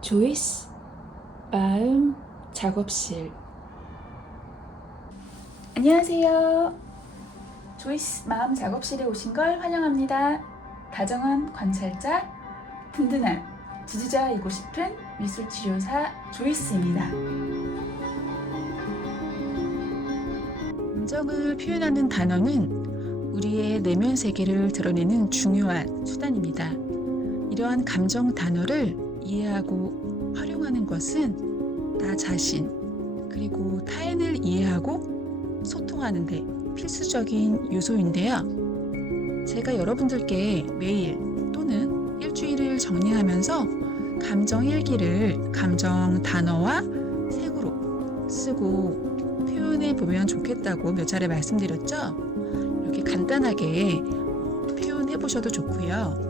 조이스 마음 작업실. 안녕하세요. 조이스 마음 작업실에 오신 걸 환영합니다. 다정한 관찰자, 든든한 지지자이고 싶은 미술치료사 조이스입니다. 감정을 표현하는 단어는 우리의 내면 세계를 드러내는 중요한 수단입니다. 이러한 감정 단어를 이해하고 활용하는 것은 나 자신 그리고 타인을 이해하고 소통하는 데 필수적인 요소인데요. 제가 여러분들께 매일 또는 일주일을 정리하면서 감정 일기를 감정 단어와 색으로 쓰고 표현해 보면 좋겠다고 몇 차례 말씀드렸죠. 이렇게 간단하게 표현해 보셔도 좋고요.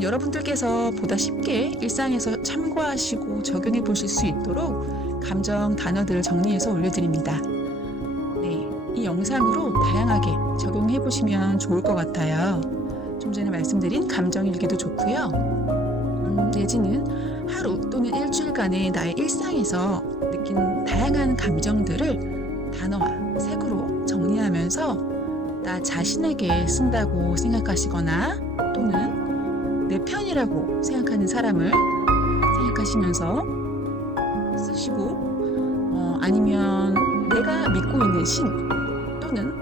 여러분들께서 보다 쉽게 일상에서 참고하시고 적용해 보실 수 있도록 감정 단어들을 정리해서 올려드립니다. 네, 이 영상으로 다양하게 적용해 보시면 좋을 것 같아요. 좀 전에 말씀드린 감정 일기도 좋고요. 내지는 하루 또는 일주일간의 나의 일상에서 느낀 다양한 감정들을 단어와 색으로 정리하면서 나 자신에게 쓴다고 생각하시거나 또는 내 편이라고 생각하는 사람을 생각하시면서 쓰시고 아니면 내가 믿고 있는 신 또는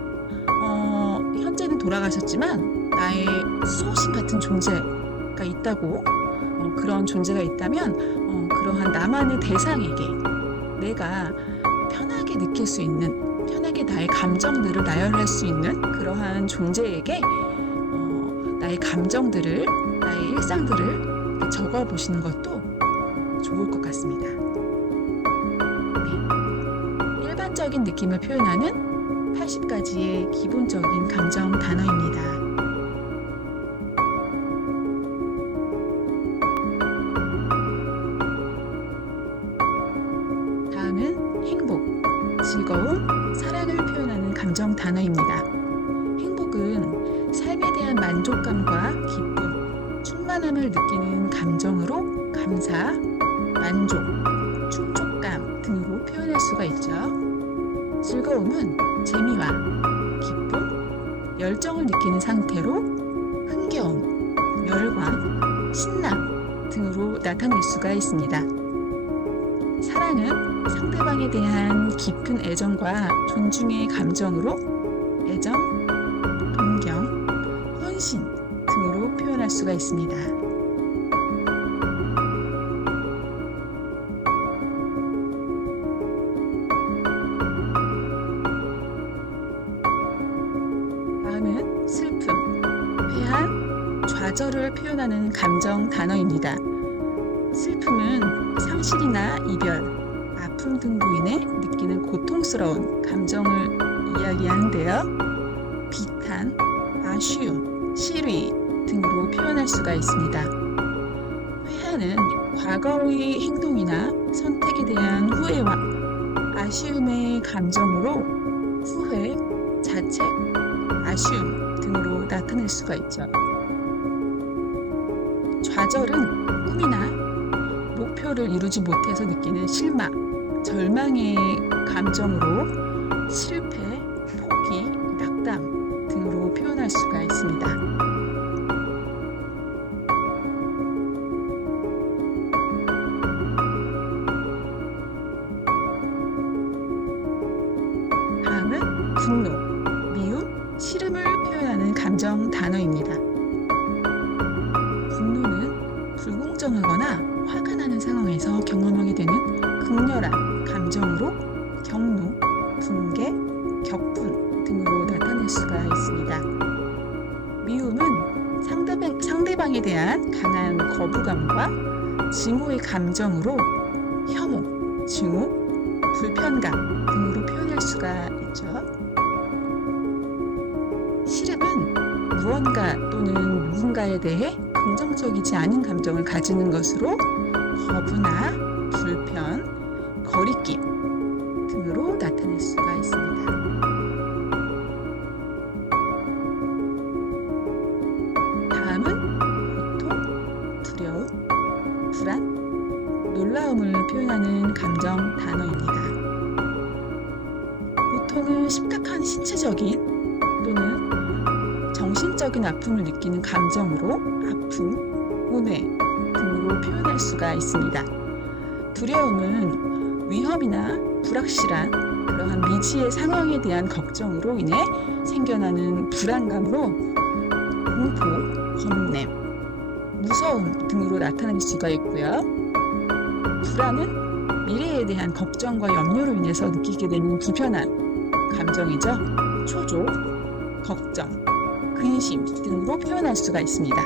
현재는 돌아가셨지만 나의 수호신 같은 존재가 있다고 그런 존재가 있다면 그러한 나만의 대상에게 내가 편하게 느낄 수 있는 편하게 나의 감정들을 나열할 수 있는 그러한 존재에게 나의 감정들을 나의 일상들을 적어보시는 것도 좋을 것 같습니다. 네, 일반적인 느낌을 표현하는 80가지의 기본적인 감정 단어입니다. 다음은 행복, 즐거움, 사랑을 표현하는 감정 단어입니다. 행복은 삶에 대한 만족감과 기쁨, 충만함을 느끼는 감정으로 감사, 만족, 충족감 등으로 표현할 수가 있죠. 즐거움은 재미와 기쁨, 열정을 느끼는 상태로 흥겨움, 열광, 신남 등으로 나타낼 수가 있습니다. 사랑은 상대방에 대한 깊은 애정과 존중의 감정으로 애정, 동경, 헌신 등으로 표현할 수가 있습니다. 다음은 슬픔, 회한, 좌절을 표현하는 감정 단어입니다. 슬픔은 상실이나 이별, 아픔 등으로 인해 느끼는 고통스러운 감정을 이야기하는데요. 비탄, 아쉬움, 시리 등으로 표현할 수가 있습니다. 회한은 과거의 행동이나 선택에 대한 후회와 아쉬움의 감정으로 후회, 자책, 아쉬움 등으로 나타낼 수가 있죠. 좌절은 꿈이나 목표를 이루지 못해서 느끼는 실망, 절망의 감정으로 실패, 포기, 낙담 등으로 표현할 수가 있습니다. 다음은 분노, 미움, 싫음을 표현하는 감정 단어입니다. 분노는 불공정하거나 화가 나는 상황에서 경험하게 되는 극렬한 감정으로 경로, 분개, 격분 등으로 나타낼 수가 있습니다. 미움은 상대방에 대한 강한 거부감과 증오의 감정으로 혐오, 증오, 불편감 등으로 표현할 수가 있죠. 싫음은 무언가 또는 누군가에 대해 긍정적이지 않은 감정을 가지는 것으로 거부나 불편, 거리낌 등으로 나타낼 수가 있습니다. 다음은 고통, 두려움, 불안, 놀라움을 표현하는 감정 단어입니다. 보통은 심각한 신체적인 또는 정신적인 아픔을 느끼는 감정으로 아픔, 고뇌 등으로 표현할 수가 있습니다. 두려움은 위험이나 불확실한 그러한 미지의 상황에 대한 걱정으로 인해 생겨나는 불안감으로 공포, 겁냄, 무서움 등으로 나타날 수가 있고요. 불안은 미래에 대한 걱정과 염려로 인해서 느끼게 되는 불편한 감정이죠. 초조, 걱정, 근심 등으로 표현할 수가 있습니다.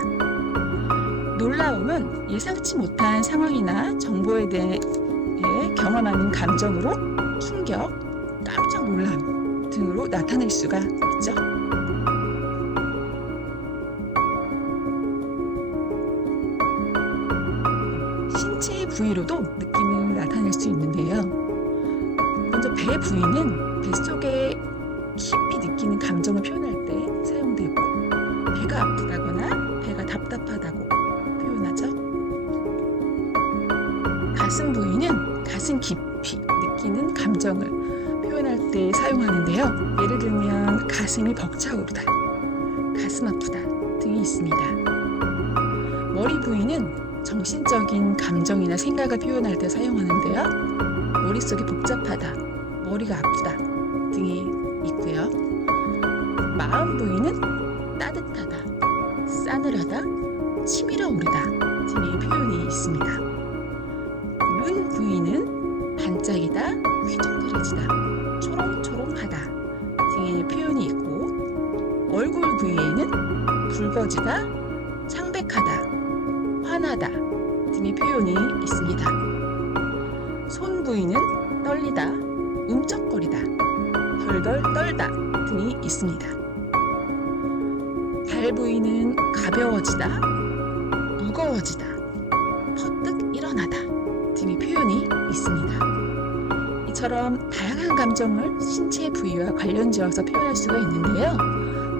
놀라움은 예상치 못한 상황이나 정보에 대해 경험하는 감정으로 충격, 깜짝 놀람 등으로 나타낼 수가 있죠. 신체의 부위로도 느낌을 나타낼 수 있는데요. 먼저 배 부위는 뱃속에 깊이 느끼는 감정을 표현할 때 사용되고, 배가 아프다거나 배가 답답하다고 표현하죠. 가슴 부위는 가슴 깊이 느끼는 감정을 표현할 때 사용하는데요. 예를 들면 가슴이 벅차오르다, 가슴 아프다 등이 있습니다. 머리 부위는 정신적인 감정이나 생각을 표현할 때 사용하는데요. 머릿속이 복잡하다, 머리가 아프다 등이 있고요. 마음 부위는 따뜻하다, 싸늘하다, 치밀어 오르다 등의 표현이 있습니다. 눈 부위는 반짝이다, 휘둥그레지다, 초롱초롱하다 등의 표현이 있고, 얼굴 부위에는 붉어지다, 창백하다, 환하다 등의 표현이 있습니다. 손 부위는 떨리다, 움쩍거리다, 덜덜 떨다 등이 있습니다. 발 부위는 가벼워지다, 무거워지다, 퍼뜩 일어나다 등의 표현이 있습니다. 이처럼 다양한 감정을 신체 부위와 관련지어서 표현할 수가 있는데요.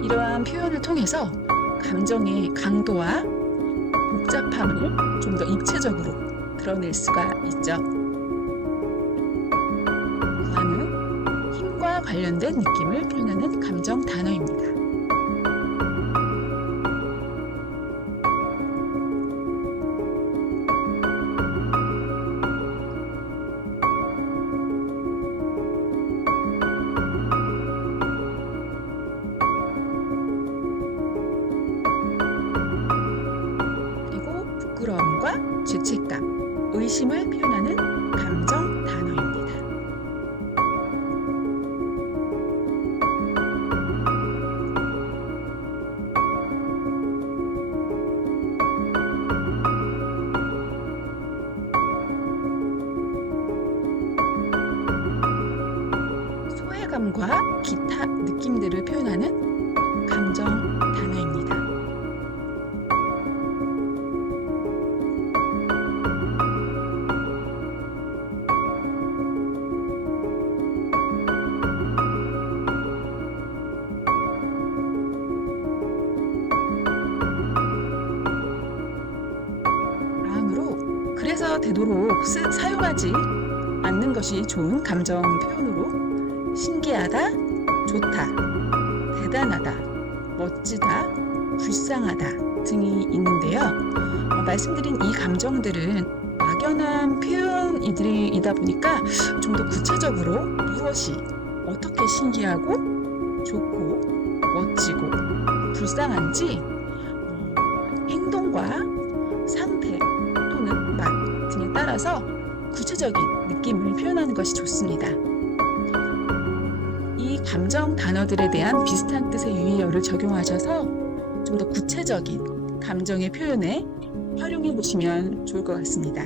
이러한 표현을 통해서 감정의 강도와 복잡함을 좀 더 입체적으로 드러낼 수가 있죠. 다음은 힘과 관련된 느낌을 표현하는 감정 단어입니다. 부끄러움과 죄책감, 의심을 표현하는 감정 단어입니다. 소외감과 기타 느낌들을 표현하는 감정 단어입니다. 그래서 되도록 사용하지 않는 것이 좋은 감정 표현으로 신기하다, 좋다, 대단하다, 멋지다, 불쌍하다 등이 있는데요. 말씀드린 이 감정들은 막연한 표현이다 보니까 좀 더 구체적으로 무엇이 어떻게 신기하고 좋고 멋지고 불쌍한지 행동과 상태 또는 맛 등에 따라서 구체적인 느낌을 표현하는 것이 좋습니다. 이 감정 단어들에 대한 비슷한 뜻의 유의어를 적용하셔서 좀 더 구체적인 감정의 표현에 활용해 보시면 좋을 것 같습니다.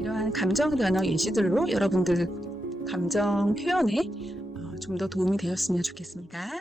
이러한 감정 단어 예시들로 여러분들 감정 표현에 좀 더 도움이 되었으면 좋겠습니다.